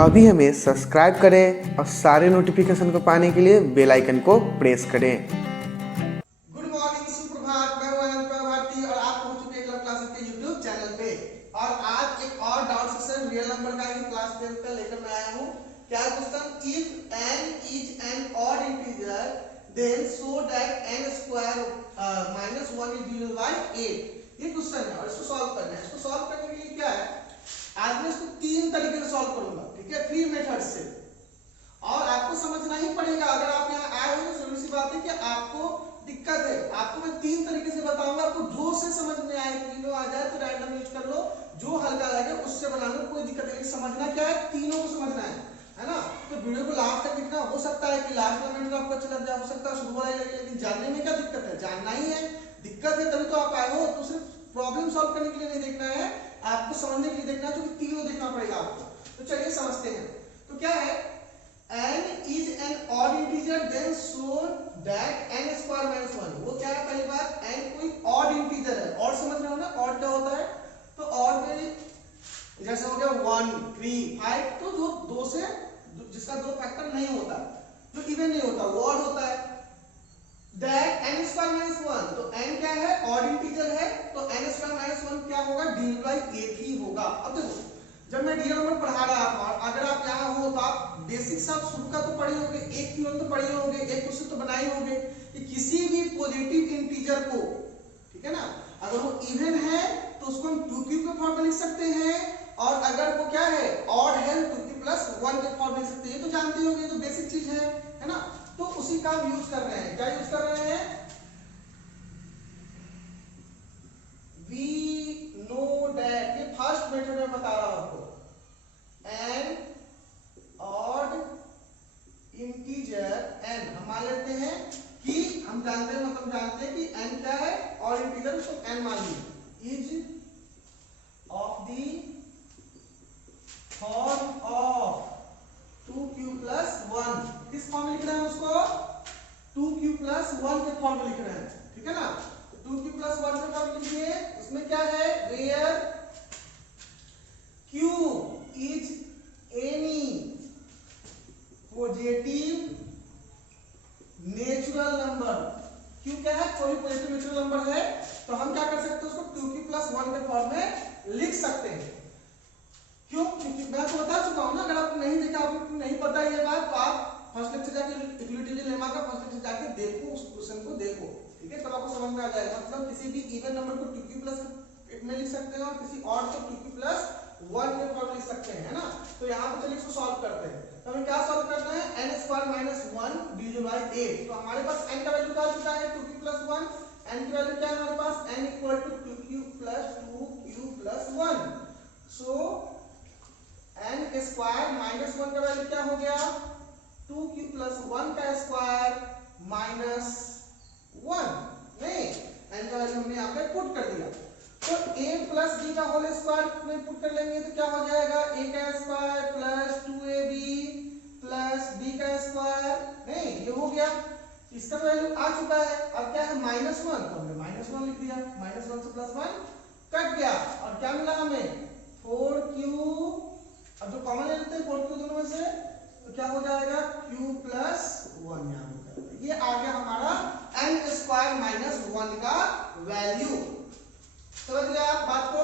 अभी हमें सब्सक्राइब करें और सारे नोटिफिकेशन को पाने के लिए बेल आइकन को प्रेस करें। गुड मॉर्निंग, सुप्रभात। मैं हूं अनंत भारती और आप पहुंच चुके हैं क्लब क्लासेस के यूट्यूब चैनल पे। और आज एक और डाउट सेक्शन रियल नंबर का ही क्लास 10 का लेकर मैं आया हूं। क्या question, if n is an odd integer then show that n square minus 1 is divided by 8। ये क्वेश्चन है और इसको सॉल्व करना है। इसको सॉल्व करने के लिए क्या है, आज मैं इसको तीन तरीके से सॉल्व करूंगा, ठीक है, 3 मेथड से। और आपको समझना ही पड़ेगा। अगर आप यहाँ आए हो तो सीधी सी बात है कि आपको दिक्कत है। आपको मैं तीन तरीके से बताऊंगा, आपको जो से समझ में आए, तीनों आ जाए तो रैंडम यूज कर लो, जो हल्का लगे उससे बना लो, कोई दिक्कत नहीं। समझना क्या है, तीनों को समझना है ना। तो वीडियो को लास्ट तक देखना। हो सकता है कि लास्ट में मिनट आपको अच्छा लग जाए, हो सकता है शुरू वाला लगे, लेकिन जानने में क्या दिक्कत है, जानना ही है। दिक्कत है तभी तो आप आए हो। तो सिर्फ प्रॉब्लम सॉल्व करने के लिए नहीं देखना है, आपको समझने के लिए देखना है, जो कि तीनों देखना पड़ेगा आपको। तो चलिए समझते हैं। तो क्या है, n is an odd integer then show that n square minus 1। वो क्या है, पहली बात, n कोई odd integer है। odd समझ रहे हो ना, odd क्या होता है? तो odd में जैसे हो गया 1 3 5, तो जो दो से जिसका दो फैक्टर नहीं होता, जो इवन नहीं होता, वो odd होता है। that n square minus 1, तो n क्या है, odd integer है, तो n square minus 1 क्या होगा, divided by 8 ही होगा। अब देखो, जब मैं रियल नंबर पढ़ा रहा था, अगर आप यहाँ हो तो आप बेसिक्स आप शुरू का तो पढ़े होंगे, एक थ्योरम तो पढ़े होंगे, एक क्वेश्चन तो बनाए होंगे कि किसी भी पॉजिटिव इंटीजर को, ठीक है ना, अगर वो इवन है तो उसको हम 2q के फॉर्म में लिख सकते हैं, और अगर वो क्या है, ऑड है, 2q प्लस 1 के फॉर्म में लिख सकते हैं। ये तो जानते होंगे, तो बेसिक चीज है ना। तो उसी का हम यूज कर रहे हैं। क्या यूज कर रहे हैं, वी नो दैट, ये फर्स्ट मेथड में बता रहा हूं आपको। एन ऑड इंटीजर n हम मान लेते हैं कि हम जानते हैं, मतलब जानते हैं कि n क्या है, ऑड इंटीजर, उसको n मान लीजिए, is of the form of 2q plus 1। किस फॉर्म में लिख रहे हैं उसको, 2q प्लस 1 के फॉर्म में लिख रहे हैं, ठीक है ना। 2q प्लस 1 के फॉर्म में लिखिए। उसमें क्या है, where q is any positive natural number. क्यों क्या है, कोई पॉजिटिव नेचुरल नंबर है, तो हम क्या कर सकते हैं, उसको 2q प्लस 1 के फॉर्म में लिख सकते हैं। क्यों, क्योंकि मैं आपको बता चुका हूं ना। अगर आपको नहीं देखा, आपको नहीं पता ये बात, तो आप फर्स्ट लेक्चर जाके यूटिलिटी लेमा का फर्स्ट लेक्चर जाके देखो, उस क्वेश्चन को देखो, ठीक है, तब आपको समझ में आ जाएगा। मतलब किसी भी इवन नंबर को 2q प्लस में लिख सकते हैं, और किसी और को 2q प्लस 1 के फॉर्म में लिख सकते हैं, है ना। तो यहाँ पे चलिए इसको सॉल्व करते हैं। तो हमें क्या सॉल्व करना है, n square minus 1 divided by 8। तो हमारे पास n का वैल्यू क्या आ चुका है, 2q प्लस 1। n की वैल्यू क्या है हमारे पास, n equal to 2q plus 1। So n square minus 1 का वैल्यू क्या हो गया, 2q प्लस 1 का स्क्वायर माइनस 1। नहीं, n का वैल्यू हमने यहाँ पे पुट कर दिया। तो a प्लस b का होल स्क्वायर में पुट कर लेंगे तो क्या हो जाएगा, a का square plus 2ab plus b का स्क्वायर। नहीं, ये हो गया, इसका वैल्यू आ चुका है। अब क्या है, माइनस 1, तो हमने माइनस 1 लिख दिया। माइनस 1 से प्लस 1 कट गया, और क्या मिला हमें, 4q। अब जो कॉमन ले लेते हैं 4q दोनों में से, तो क्या हो जाएगा, q प्लस 1 यहाँ पे। ये आ गया हमारा n स्क्वायर माइनस 1 का वैल्यू। समझ गए आप बात को।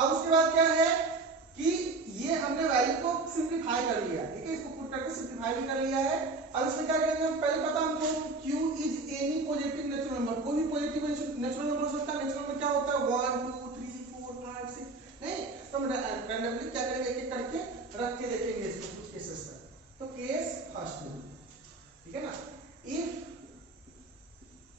अब उसके बाद क्या है कि ये हमने वैल्यू को सिंप्लीफाई कर लिया, ठीक है, इसको पुट करके सिंप्लीफाई भी कर लिया है। अब इसमें क्या करेंगे, हम पहले पता हमको q is any positive natural number. कोई भी पॉजिटिव नेचुरल नंबर हो सकता है। नेचुरल नंबर क्या होता है, 1 2 3 4 5 6। नहीं, तो हम रैंडमली क्या करेंगे, एक एक करके रख के देखेंगे इसको कुछ केसेस में। तो केस फर्स्ट में, ठीक है ना, इफ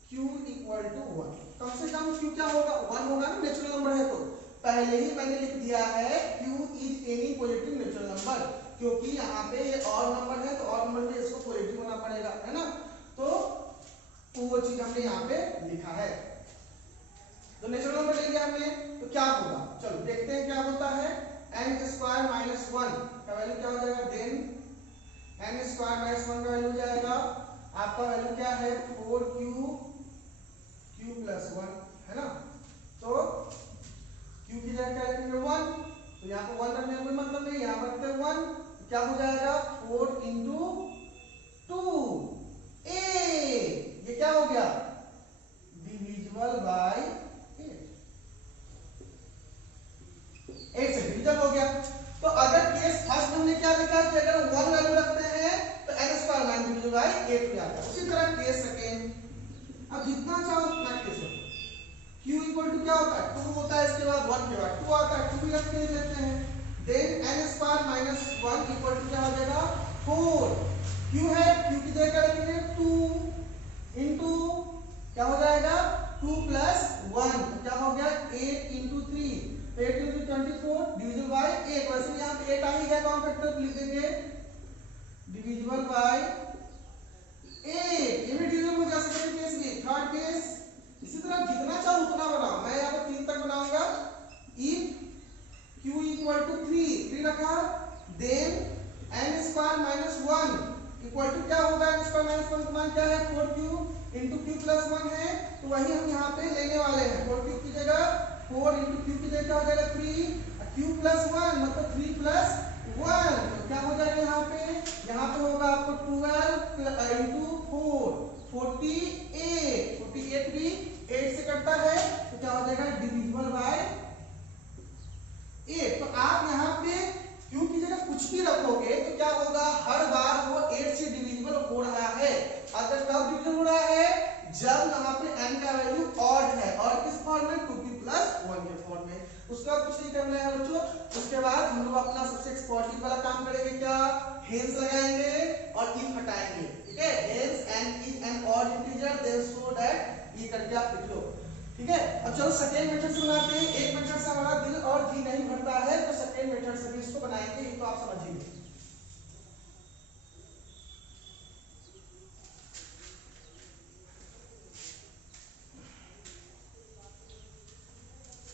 q इक्वल टू 1, कम से कम q क्या होगा, 1 होगा ना, नेचुरल नंबर है। तो पहले ही मैंने लिख दिया है q is any positive natural number, क्योंकि यहाँ पे ये ऑड नंबर है, तो ऑड नंबर में इसको पॉजिटिव होना पड़ेगा, है ना। तो वो चीज हमने यहाँ पे लिखा है। तो नेचुरल नंबर ले लिया हमने, तो क्या होगा, चलो देखते हैं क्या होता है। n स्क्वायर माइनस 1 का वैल्यू क्या हो जाएगा, देन n स्क्वायर माइनस 1 का वैल्यू जाएगा आपका, वैल्यू क्या है, 4q प्लस 1, है ना। तो q की जगह क्या लिखेंगे, 1, तो यहाँ पे 1 रखने का कोई मतलब नहीं, यहाँ पर रखते हैं 1। क्या हो जाएगा 4 इंटू 2 8। ये क्या हो गया डिविजिबल बाय 8 से डिविजन हो गया। तो अगर केस फर्स्ट में हमने क्या देखा कि अगर 1 वैल्यू रखते हैं तो n square minus division by 8 हो जाता है। उसी तरह केस सेकेंड, अब जितना चाहो उतना केस हो। q इक्वल टू क्या होता है 2 होता है, इसके बाद 1 के बाद 2 आता है, 2 भी रख के लेते हैं। Then n square minus 1 equal to क्या हो जाएगा 4। q है, q की जगह रखेंगे 2 इंटू क्या हो जाएगा 2 प्लस 1 तो क्या हो गया 8 इंटू 3 8 इंटू 24 डिविजिबल बाय 8। वैसे यहाँ पे 8 आ ही गया, कॉमन फैक्टर लिख देंगे डिविजिबल बाय 8। ये भी डिविजिबल हो जा सेकंड केस में। थर्ड केस इसी तरह जितना चाहो उतना बनाओ, मैं यहाँ पे 3 तक बनाऊंगा। इफ q इक्वल टू 3 रखा, then n square minus 1 equal to क्या होगा n स्क्वायर माइनस 1 का मान क्या है 4q इंटू q प्लस 1 है, तो वही हम यहाँ पे लेने वाले हैं। 4q की जगह 4 इंटू q की जगह हो जाएगा 3, q प्लस 1 मतलब 3 प्लस 1 तो क्या हो जाएगा यहाँ पे होगा आपको 12 इंटू 4 48 भी 8 से कटता है तो क्या हो जाएगा डिविजिबल बाय 8। तो आप यहाँ पे q की जगह कुछ भी रखोगे तो क्या होगा हर बार वो 8 से डिविजिबल हो रहा है। अगर कब डिविजन हो रहा है जब यहाँ पे n का वैल्यू ऑड है, और किस फॉर्म में 2p प्लस 1 के फॉर्म में। उसका कुछ नहीं करना है बच्चों। उसके बाद हम लोग अपना सबसे एक्सपर्टिस वाला काम करेंगे, क्या हेंस लगाएंगे और इफ हटाएंगे। ठीक है, hence and if an odd integer then so that ये करके आप लिख लो। ठीक है, अब चलो सेकेंड मेथड से बनाते हैं। एक मेथड से हमारा दिल और जी नहीं भरता है तो सेकेंड मेथड से भी इसको बनाएंगे, ये तो आप समझिए।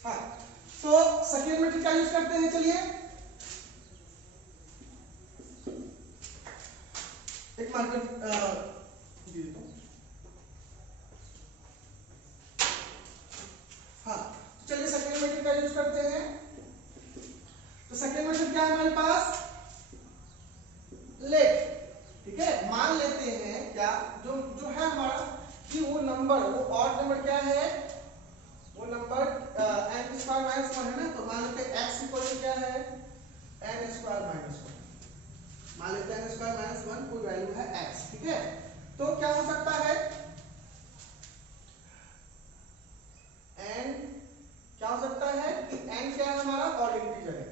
हाँ, तो सेकेंड मेथड का यूज करते हैं। चलिए एक मार्कर हाँ, चलिए सेकेंड मेथड का यूज करते हैं। तो सेकेंड मेथड क्या है हमारे पास लेट। ठीक है, मान लेते हैं क्या जो जो है हमारा कि वो नंबर वो ऑड नंबर क्या है वो नंबर n स्क्वायर माइनस 1 है ना। तो मान लेते हैं x इक्वल टू क्या है n स्क्वायर माइनस 1। मान लेते हैं n स्क्वायर माइनस 1 कोई वैल्यू है x। ठीक है, तो क्या हो सकता है n क्या हो सकता है कि n क्या है हमारा ऑड इंटीजर है,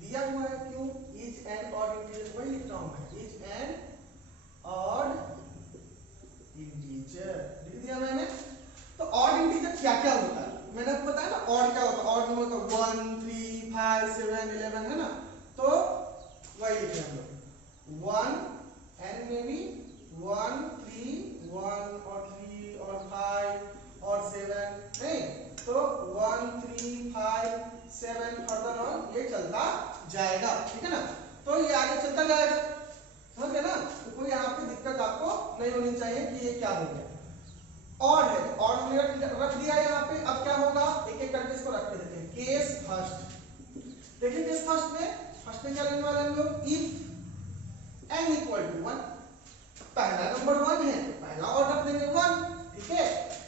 दिया हुआ है क्यों इज n ऑड इंटीजर, वही लिख रहा हूं मैं इज n ऑड इंटीजर लिख दिया मैंने। तो ऑड इंटीजर क्या क्या होता है मैंने आपको बताया ना, ऑड क्या होता है ऑड नंबर का 1 3 5 7 11 है ना। तो वही लिखे हम लोग 1 n में भी 1 3 1 और 3 और 5 और 7 नहीं, तो 1 3 5 7 फर्दर ऑन ये चलता जाएगा। ठीक है ना, तो ये आगे चलता जाएगा, समझ गए ना। तो कोई यहाँ पे दिक्कत आपको नहीं होनी चाहिए कि ये क्या हो गया ऑड है। ऑड हमने रख दिया यहाँ पे। अब क्या होगा एक एक करके इसको रखते देते हैं। केस फर्स्ट देखिए, केस फर्स्ट में क्या लेने वाले हम लोग इफ n इक्वल टू 1, पहला नंबर 1 है तो पहला ऑड रख देंगे 1। ठीक है,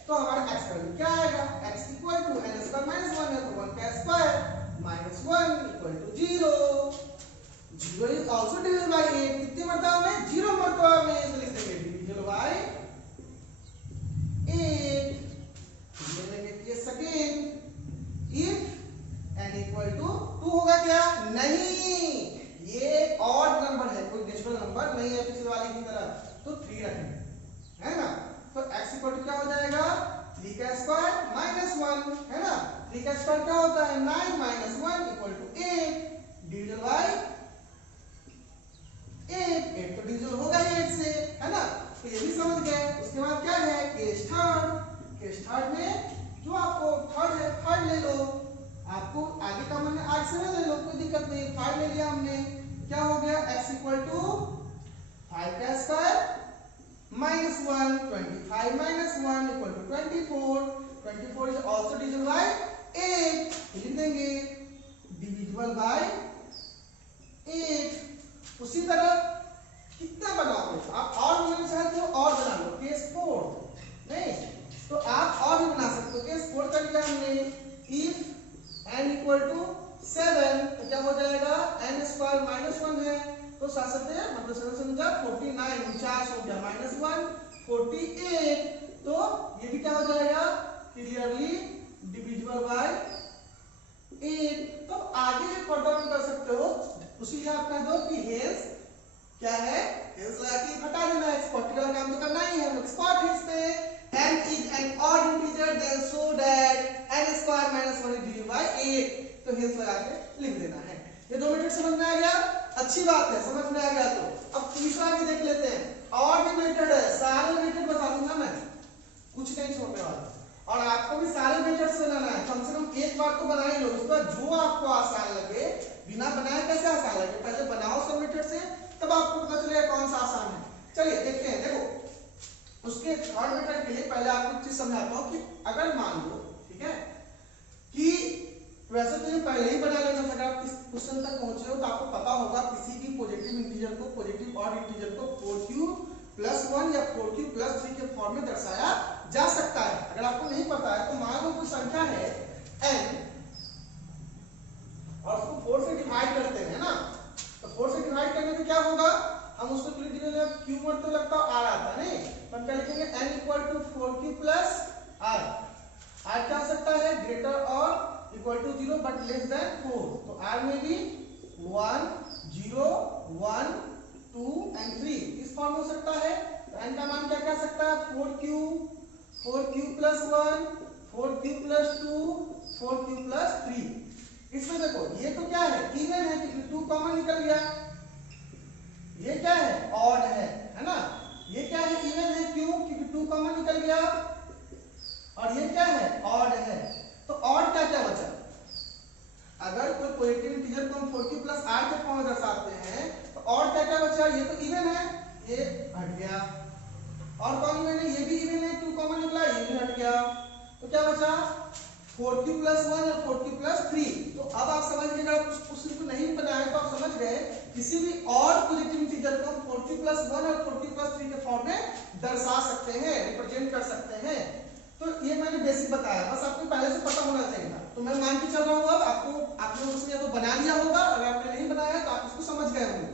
तो हमारा x का वैल्यू क्या आएगा x equal to n square minus 1 है तो 1 का square minus 1 equal to 0। 0 is also divisible by 8। कितनी मर्तबा में 0 मर्तबा में, तो लिख देंगे डिविजिबल बाय 8। ये लेंगे case second if n equal to 2 होगा क्या नहीं, ये ऑड नंबर है कोई नेचुरल नंबर नहीं है पिछले वाले की तरह, तो 3 रखेंगे है ना। तो x इक्वल टू क्या हो जाएगा 3 का स्क्वायर माइनस 1 है ना। 3 का स्क्वायर क्या होता है 9 minus 1 equal to 8 division by 8 तो डिविजन होगा 8 से है ना। तो ये भी समझ गए। उसी तरह कितना बनाओगे आप, और बनाना चाहते हो और बना लो, केस 4 नहीं तो आप और भी बना सकते हो। केस 4 कर लिया हमने, इफ n इक्वल टू 7 तो क्या हो जाएगा, n स्क्वायर माइनस 1 है तो साथ साथ मतलब 7 से मुझे 49 49 हो गया माइनस 1 48, तो ये भी क्या हो जाएगा क्लियरली डिविजिबल बाय 8। तो आगे भी फर्दर हम कर सकते हो, उसी लिए आप कह दो कि हेंस क्या है, हेंस लगा के हटा देना है, पर्टिकुलर काम तो करना ही है, एक्सपर्ट हेंस पे n is an odd integer then so that n square minus 1 is divided by 8, तो हेंस लगा के लिख देना है। ये दो मेथड समझ में आ गया, अच्छी बात है, समझ में आ गया। तो अब तीसरा भी देख लेते हैं, और भी मेथड है, सारे मेथड बता दूंगा मैं, कुछ नहीं छोड़ने वाला, और आपको भी सारे मेथड से बनाना है, कम से कम एक बार तो बना ही लो, उसका जो आपको आसान लगे, बिना बनाए कैसे आसान लगे, पहले बनाओ सब मेथड से, तब आपको पता चलेगा कौन सा आसान है। चलिए देखते हैं, देखो उसके थर्ड मेथड के लिए पहले आपको एक चीज समझाता हूं कि अगर मान लो, ठीक है, कि वैसे तो ये पहले ही बना लेना था, अगर आप इस क्वेश्चन तक पहुंचे हो तो आपको पता होगा किसी भी पॉजिटिव इंटीजर को, पॉजिटिव ऑड इंटीजर को 4q+1 या 4q+3 के फॉर्म में दर्शाया जा सकता है। अगर आपको नहीं पता है तो मान लो कोई संख्या है n और उसको 4 से डिवाइड करते हैं ना, तो 4 से डिवाइड करने पे क्या होगा, हम उसको q वर्ड तो लगता है r आता है नहीं, तो हम क्या लिखेंगे n equal to 4q+r, r क्या हो सकता है, ग्रेटर और equal to 0 but less than 4, तो r में भी 1 0 1 2 एंड 3 इस फॉर्म हो सकता है। तो n का मान क्या क्या सकता है, 4q+1 4q+2 4q+3। इसमें देखो ये तो क्या है, इवन है क्योंकि 2 कॉमन निकल गया, ये क्या है, ऑड है ना, ये क्या है, इवन है, क्यों, क्योंकि 2 कॉमन निकल गया, और ये क्या है, ऑड है। तो ऑड क्या क्या बचा, अगर कोई पॉजिटिव इंटीजर को हम 4q+r के फॉर्म में दर्शाते हैं तो ऑड क्या क्या बचा, ये तो इवन है, ये हट गया, और कौन इवन है, ये भी इवन है, 2 कॉमन निकला, ये भी हट गया, तो क्या बचा 4q+1 और 4q+3। तो अब आप समझ गए, अगर आप उस क्वेश्चन को नहीं बनाए तो आप समझ गए किसी भी और पॉजिटिव इंटीजर को हम 4q+1 और 4q+3 के फॉर्म में दर्शा सकते हैं, रिप्रेजेंट कर सकते हैं। तो ये मैंने बेसिक बताया, बस आपको पहले से पता होना चाहिए था। तो मैं मान के चल रहा हूँ, अब आपको आप लोग उसने तो बना लिया होगा, अगर आपने नहीं बनाया तो आप इसको समझ गए होंगे,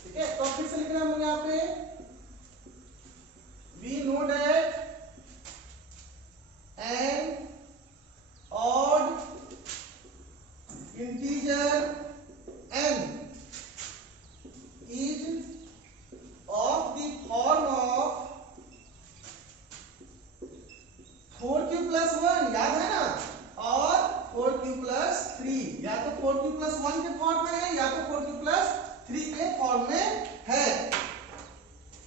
ठीक है। तो फिर से लिख रहे हैं यहाँ पे, we know that an odd integer n is of the form of 4q+1, याद है ना, और 4q+3, या तो 4q+1 के फॉर्म में है या तो 4q+3 के फॉर्म में है।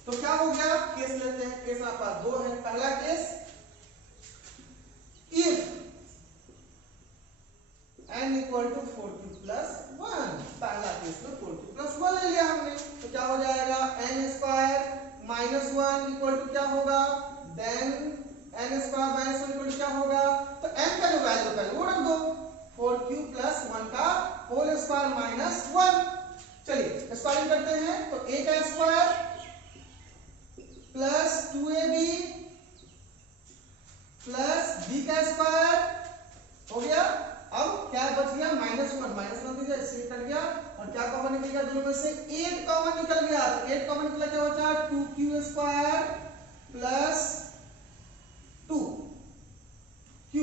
तो क्या हो गया, केस लेते हैं, केस हमारे पास दो है। पहला case, if n equal to 4q+1, पहला केस में 4q+1 ले लिया हमने, तो क्या हो जाएगा, n² -1 इक्वल टू क्या होगा, देन n² -1 इक्वल टू क्या होगा, तो n का जो वैल्यू है वो रख दो, 4q+1 का होल स्क्वायर -1। चलिए स्क्वायरिंग करते हैं, तो a का square plus 2ab plus b का स्क्वायर हो गया। अब क्या बच गया, -1 दीजिए, इससे कट गया, और क्या कॉमन निकल गया, दोनों में से 8 कॉमन निकल गया, तो 8 कॉमन निकला, क्या बचा, 2q² plus 2q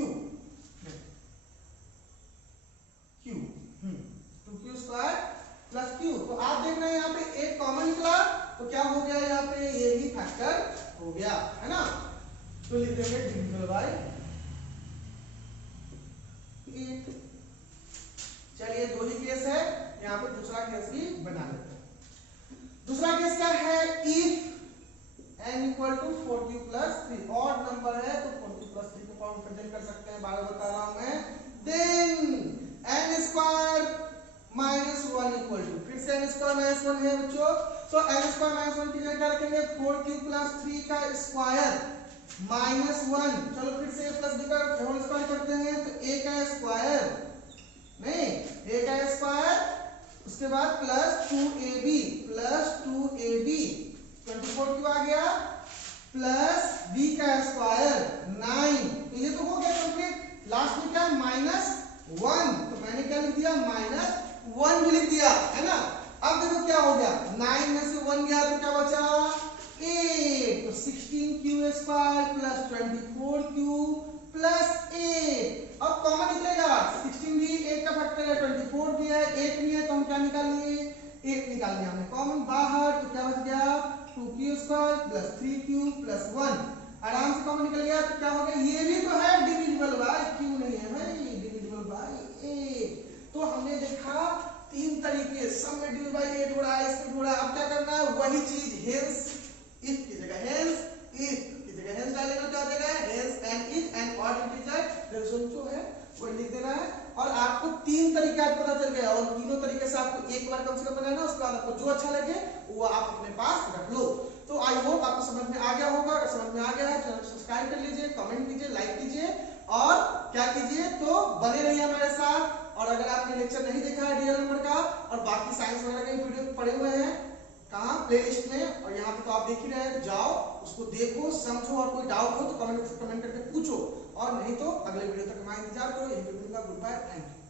2q² plus q। तो आप देख रहे हैं यहाँ पे 8 कॉमन निकला, तो क्या हो गया, यहाँ पे ये भी फैक्टर हो गया, है ना। तो लिख देंगे डिविजिबल बाय 8। चलिए दो ही केस है, यहाँ पे दूसरा केस भी बना लेते हैं। दूसरा केस क्या है, if n equal to 4q+3, odd number है तो 4q+3 के फॉर्म में प्रेजेंट कर सकते हैं, बार बता रहा हूं मैं। देन n² -1 इक्वल टू, फिर से n² -1 है बच्चों, तो n² -1 की जगह क्या रखेंगे, 4q+3 का स्क्वायर -1। चलो फिर से a प्लस b का होल स्क्वायर करते हैं, तो a का स्क्वायर नहीं, a का स्क्वायर, उसके बाद प्लस 2ab प्लस बी का स्क्वायर 9। तो ये तो हो गया कंप्लीट। लास्ट में क्या है -1, तो मैंने क्या लिख दिया -1 भी लिख दिया, है ना। अब देखो क्या हो गया, 9 में से 1 गया तो क्या बचा 8, तो 16q square plus 24q plus 8। अब कॉमन निकलेगा, 16 भी 8 का फैक्टर है, 24 भी है, 8 भी है, तो हम क्या निकाल लिए 8 निकाल लिया हमने कॉमन बाहर। तो क्या बच गया 2q square plus 3q plus 1, आराम से कॉमन निकल गया। तो क्या हो गया, ये भी तो है डिविजिबल बाय q नहीं है भाई, डिविजिबल बाय 8। तो हमने देखा 3 तरीके, सम में डिविजिबल बाय 8 हो रहा है, इसमें हो रहा है। अब क्या करना है, वही चीज हेंस इफ की जगह हेंस इफ की जगह हेंस डालेंगे, क्या हो जाएगा hence and if and odd integer result जो है वो लिख देना है। और आपको 3 तरीके आज पता चल गया, और तीनों तरीके से आपको एक बार कम से कम बनाना, उसके बाद आपको जो अच्छा लगे वो आप अपने पास रख लो। तो आई होप आपको समझ में आ गया होगा। अगर समझ में आ गया है चैनल सब्सक्राइब कर लीजिए, कमेंट कीजिए, लाइक कीजिए और क्या कीजिए तो बने रहिए हमारे साथ। और अगर आपने लेक्चर नहीं देखा है डीएल नंबर का और बाकी साइंस वगैरह के वीडियो पड़े हुए हैं कहाँ प्लेलिस्ट में, और यहाँ पे तो आप देख ही रहे हैं, जाओ उसको देखो समझो, और कोई डाउट हो तो कमेंट करके पूछो, और नहीं तो अगले वीडियो तक हमारा इंतजार करो। यही गुड बाय, थैंक यू।